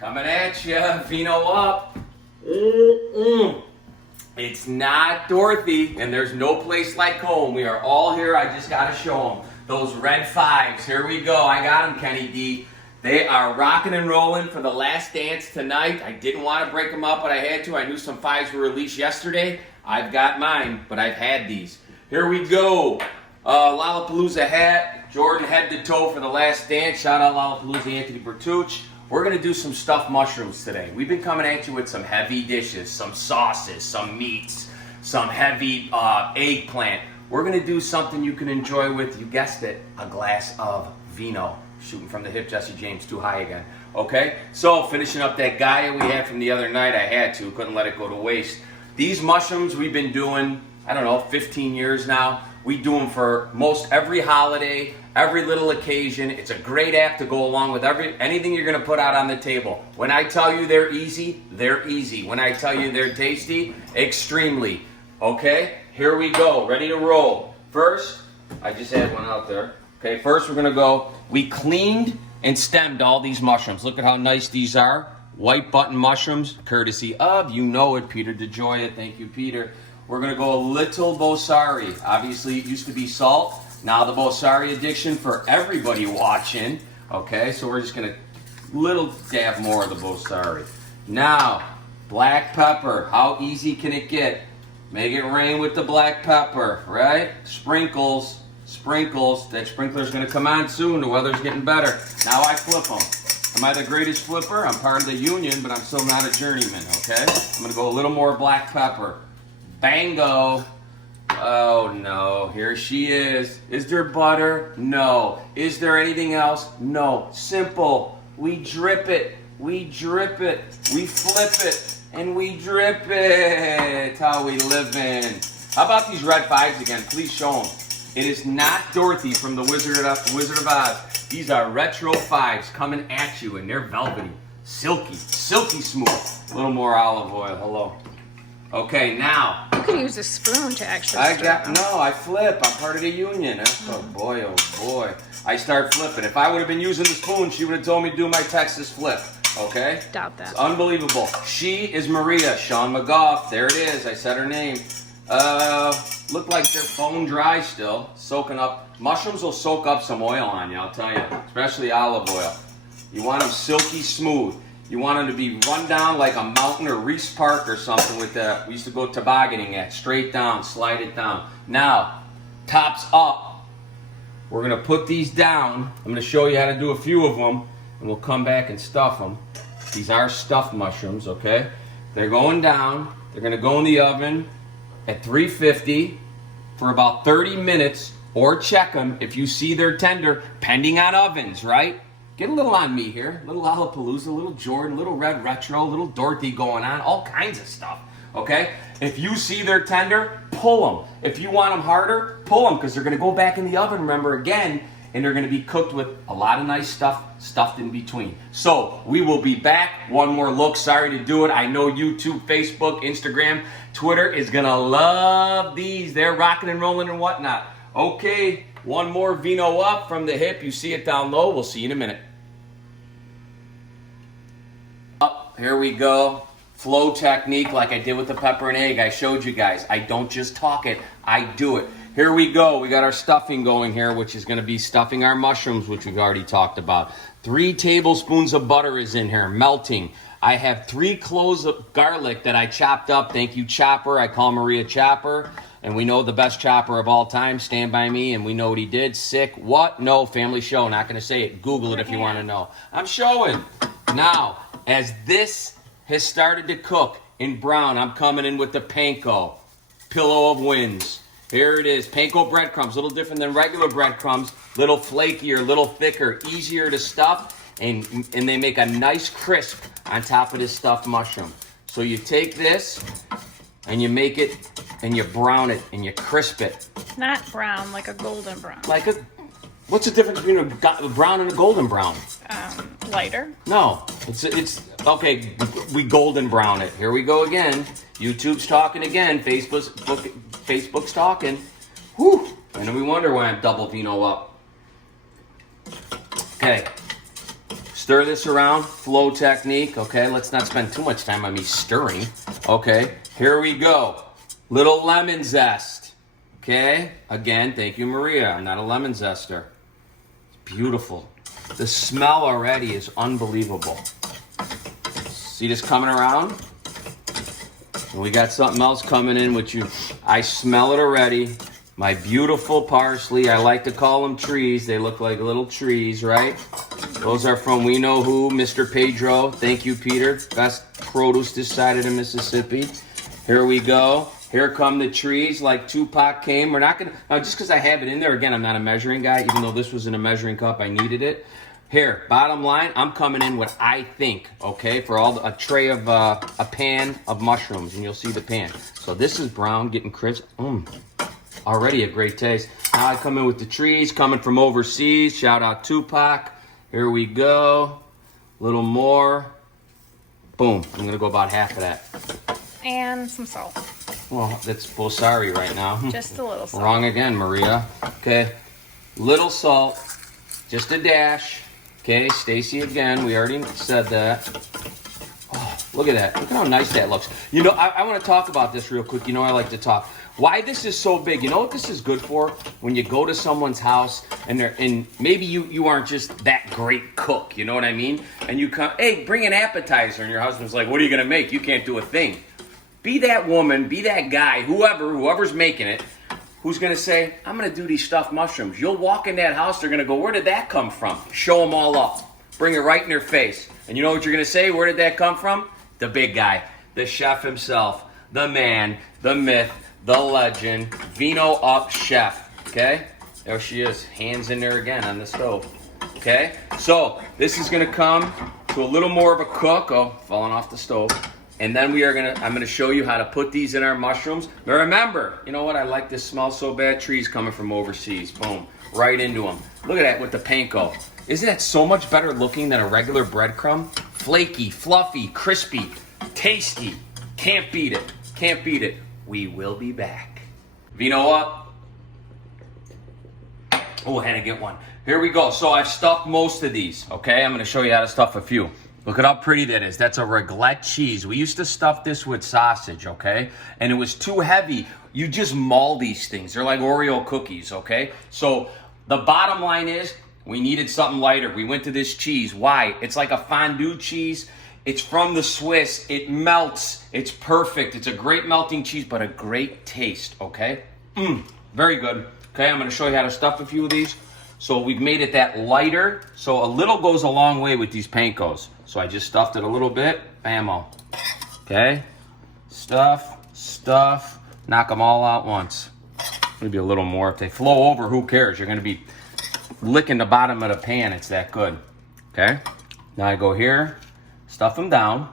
Coming at you, Vino Up. It's not Dorothy, and there's no place like home. We are all here. I just got to show them. Those red 5's. Here we go. I got them, Kenny D. They are rocking and rolling for the last dance tonight. I didn't want to break them up, but I had to. I knew some 5's were released yesterday. I've got mine, but I've had these. Here we go. Lollapalooza hat, Jordan head to toe for the last dance. Shout out Lollapalooza Anthony Bertucci. We're going to do some stuffed mushrooms today. We've been coming at you with some heavy dishes, some sauces, some meats, some heavy eggplant. We're going to do something you can enjoy with, you guessed it, a glass of vino. Shooting from the hip, Jesse James, too high again. Okay, so finishing up that Gaia we had from the other night. I had to, couldn't let it go to waste. These mushrooms we've been doing, I don't know, 15 years now. We do them for most every holiday, every little occasion. It's a great app to go along with anything you're going to put out on the table. When I tell you they're easy, they're easy. When I tell you they're tasty, extremely. Okay, here we go. Ready to roll. First, I just had one out there. Okay, first we're going to go. We cleaned and stemmed all these mushrooms. Look at how nice these are. White button mushrooms, courtesy of, you know it, Peter DeJoya. Thank you, Peter. We're going to go a little Bosari. Obviously, it used to be salt. Now the Bosari addiction for everybody watching. Okay, so we're just going to little dab more of the Bosari. Now, black pepper. How easy can it get? Make it rain with the black pepper, right? Sprinkles, sprinkles. That sprinkler's going to come on soon. The weather's getting better. Now I flip them. Am I the greatest flipper? I'm part of the union, but I'm still not a journeyman, okay? I'm going to go a little more black pepper. Bango. Oh no, here she is. Is there butter? No. Is there anything else? No. Simple. We drip it. We drip it. We flip it. And we drip it. How we living. How about these red 5's again? Please show them. It is not Dorothy from the Wizard of Oz. These are retro 5's coming at you, and they're velvety, silky, silky smooth. A little more olive oil. Hello. Okay, now. You can use a spoon to actually I flip. I'm part of the union. Oh boy, oh boy. I start flipping. If I would have been using the spoon, she would have told me to do my Texas flip. Okay? Doubt that. It's unbelievable. She is Maria. Sean McGough. There it is. I said her name. Look like they're bone dry still. Soaking up. Mushrooms will soak up some oil on you, I'll tell you. Especially olive oil. You want them silky smooth. You want them to be run down like a mountain or Reese Park or something with that. We used to go tobogganing at. Straight down, slide it down. Now, tops up. We're going to put these down. I'm going to show you how to do a few of them. And we'll come back and stuff them. These are stuffed mushrooms, okay? They're going down. They're going to go in the oven at 350 for about 30 minutes. Or check them if you see they're tender, pending on ovens, right? Get a little on me here. A little Lollapalooza, a little Jordan, a little Red Retro, a little Dorothy going on. All kinds of stuff, okay? If you see they're tender, pull them. If you want them harder, pull them because they're going to go back in the oven, remember, again, and they're going to be cooked with a lot of nice stuff stuffed in between. So we will be back. One more look. Sorry to do it. I know YouTube, Facebook, Instagram, Twitter is going to love these. They're rocking and rolling and whatnot. Okay, one more Vino Up from the hip. You see it down low. We'll see you in a minute. Up, here we go. Flow technique like I did with the pepper and egg. I showed you guys. I don't just talk it. I do it. Here we go. We got our stuffing going here, which is going to be stuffing our mushrooms, which we've already talked about. 3 tablespoons of butter is in here, melting. I have 3 cloves of garlic that I chopped up. Thank you, Chopper. I call Maria Chopper. And we know the best chopper of all time. Stand by me. And we know what he did. Sick. What? No. Family show. Not going to say it. Google it if you want to know. I'm showing. Now, as this has started to cook in brown, I'm coming in with the panko. Pillow of Winds. Here it is. Panko breadcrumbs. A little different than regular breadcrumbs. Little flakier, little thicker, easier to stuff. And they make a nice crisp on top of this stuffed mushroom. So you take this and you make it and you brown it and you crisp it. Not brown, like a golden brown. What's the difference between a brown and a golden brown? Lighter. No, it's okay. We golden brown it. Here we go again. YouTube's talking again. Facebook's talking. Whew. And then we wonder why I'm double Vino Up. Okay. Stir this around, flow technique, okay? Let's not spend too much time on me stirring, okay? Here we go. Little lemon zest, okay? Again, thank you, Maria. I'm not a lemon zester. It's beautiful. The smell already is unbelievable. See this coming around? And we got something else coming in, which I smell it already. My beautiful parsley. I like to call them trees. They look like little trees, right? Those are from we know who, Mr. Pedro. Thank you, Peter. Best produce this side of the Mississippi. Here we go. Here come the trees like Tupac came. We're not going to, just because I have it in there, again, I'm not a measuring guy. Even though this was in a measuring cup, I needed it. Here, bottom line, I'm coming in what I think, okay, for a tray of, a pan of mushrooms, and you'll see the pan. So this is brown, getting crisp. Already a great taste. Now I come in with the trees, coming from overseas. Shout out Tupac. Here we go. A little more. Boom. I'm going to go about half of that. And some salt. Well, that's Bosari right now. Just a little salt. Wrong again, Maria. Okay. Little salt. Just a dash. Okay, Stacy again. We already said that. Oh, look at that. Look at how nice that looks. You know, I want to talk about this real quick. You know I like to talk. Why this is so big. You know what this is good for? When you go to someone's house and maybe you aren't just that great cook. You know what I mean? And you come, hey, bring an appetizer. And your husband's like, what are you going to make? You can't do a thing. Be that woman, be that guy, whoever's making it, who's going to say, I'm going to do these stuffed mushrooms. You'll walk in that house, they're going to go, where did that come from? Show them all up. Bring it right in their face. And you know what you're going to say? Where did that come from? The big guy, the chef himself, the man, the myth, the legend, Vino Up chef. Okay? There she is. Hands in there again on the stove. Okay? So, this is going to come to a little more of a cook. Oh, falling off the stove. And then I'm gonna show you how to put these in our mushrooms. But remember, you know what? I like this smell so bad. Trees coming from overseas. Boom. Right into them. Look at that with the panko. Isn't that so much better looking than a regular breadcrumb? Flaky, fluffy, crispy, tasty. Can't beat it. Can't beat it. We will be back. Vino Up. Oh, I had to get one. Here we go. So I've stuffed most of these, okay? I'm gonna show you how to stuff a few. Look at how pretty that is. That's a raclette cheese. We used to stuff this with sausage, okay? And it was too heavy. You just maul these things. They're like Oreo cookies, okay? So the bottom line is we needed something lighter. We went to this cheese. Why? It's like a fondue cheese. It's from the Swiss. It melts. It's perfect. It's a great melting cheese, but a great taste, okay? Very good. Okay, I'm going to show you how to stuff a few of these. So we've made it that lighter. So a little goes a long way with these pankos. So I just stuffed it a little bit. Bam-o. Okay. Stuff. Knock them all out once. Maybe a little more. If they flow over, who cares? You're going to be licking the bottom of the pan. It's that good. Okay. Now I go here. Stuff them down.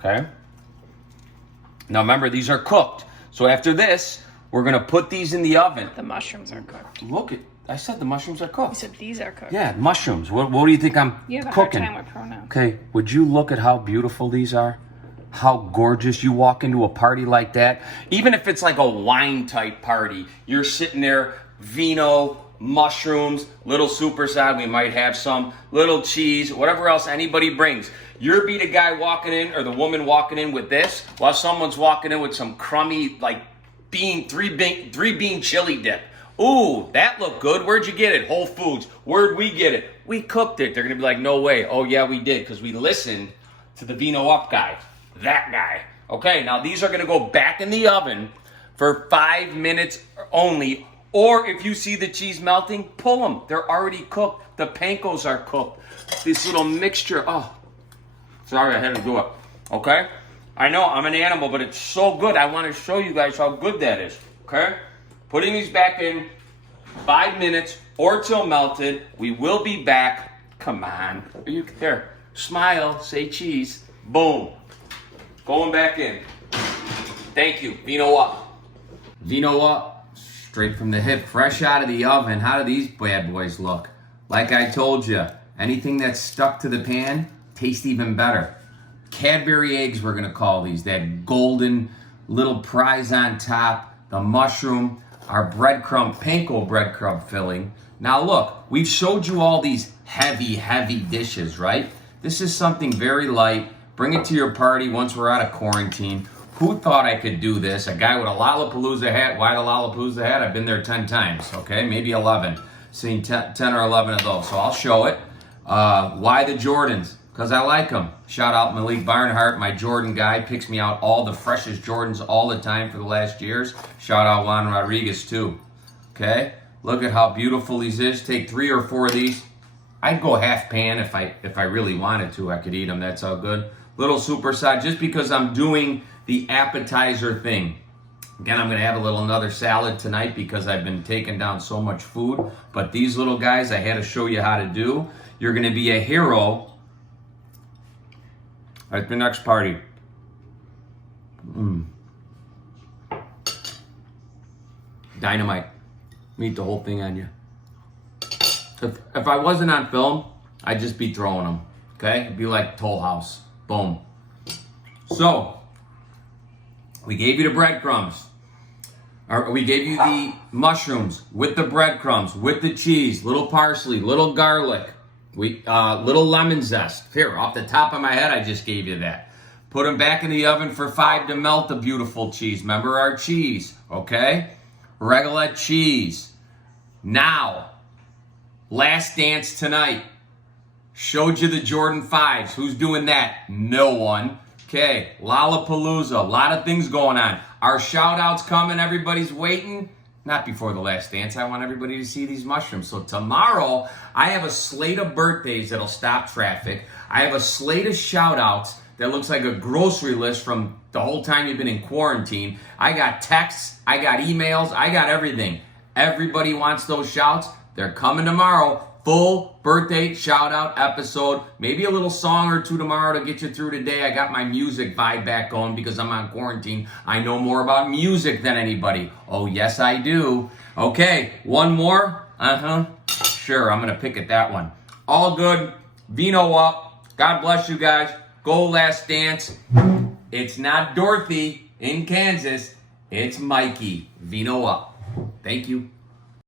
Okay. Now remember, these are cooked. So after this, we're going to put these in the oven. The mushrooms are cooked. Look at, I said the mushrooms are cooked. You said these are cooked. Yeah, mushrooms. What do you think I'm You have a cooking? hard time with pronouns. Okay, would you look at how beautiful these are? How gorgeous. You walk into a party like that. Even if it's like a wine type party, you're sitting there, vino, mushrooms, little super side, we might have some, little cheese, whatever else anybody brings. You're be the guy walking in or the woman walking in with this while someone's walking in with some crummy, like, three bean chili dip. Ooh, that looked good. Where'd you get it? Whole Foods. Where'd we get it? We cooked it. They're going to be like, no way. Oh, yeah, we did, because we listened to the Vino Up guy. That guy. Okay, now these are going to go back in the oven for 5 minutes only. Or if you see the cheese melting, pull them. They're already cooked. The pankos are cooked. This little mixture. Oh, sorry, I had to do it. Okay? I know, I'm an animal, but it's so good. I want to show you guys how good that is. Okay? Putting these back in 5 minutes or till melted. We will be back. Come on. Are you there? Smile. Say cheese. Boom. Going back in. Thank you. Vino Up. Vino Up. Straight from the hip. Fresh out of the oven. How do these bad boys look? Like I told you, anything that's stuck to the pan, tastes even better. Cadbury eggs, we're going to call these. That golden little prize on top. The mushroom. Our breadcrumb, panko breadcrumb filling. Now look, we've showed you all these heavy dishes, right? This is something very light. Bring it to your party once we're out of quarantine. Who thought I could do this? A guy with a Lollapalooza hat. Why the Lollapalooza hat? I've been there 10 times, okay? Maybe 11. Seen 10 or 11 of those. So I'll show it. Why the Jordans? Because I like them. Shout out Malik Barnhart, my Jordan guy. Picks me out all the freshest Jordans all the time for the last years. Shout out Juan Rodriguez too. Okay? Look at how beautiful these is. Take 3 or 4 of these. I'd go half pan if I really wanted to. I could eat them. That's all good. Little supersized, just because I'm doing the appetizer thing. Again, I'm going to have another salad tonight because I've been taking down so much food. But these little guys, I had to show you how to do. You're going to be a hero at the next party. Dynamite. Eat the whole thing on you. If I wasn't on film, I'd just be throwing them. Okay? It'd be like Toll House. Boom. So, we gave you the breadcrumbs. We gave you the mushrooms with the breadcrumbs, with the cheese, little parsley, little garlic, little lemon zest. Here, off the top of my head, I just gave you that. Put them back in the oven for 5 to melt the beautiful cheese. Remember our cheese, okay? Regular cheese. Now, last dance tonight. Showed you the Jordan 5s. Who's doing that? No one. Okay, Lollapalooza. A lot of things going on. Our shout-outs coming. Everybody's waiting. Not before the last dance. I want everybody to see these mushrooms. So tomorrow, I have a slate of birthdays that'll stop traffic. I have a slate of shout-outs that looks like a grocery list from the whole time you've been in quarantine. I got texts. I got emails. I got everything. Everybody wants those shouts. They're coming tomorrow. Full birthday shout-out episode. Maybe a little song or two tomorrow to get you through today. I got my music vibe back going because I'm on quarantine. I know more about music than anybody. Oh, yes, I do. Okay, one more? Sure, I'm going to pick at that one. All good. Vino Up. God bless you guys. Go Last Dance. It's not Dorothy in Kansas. It's Mikey. Vino Up. Thank you.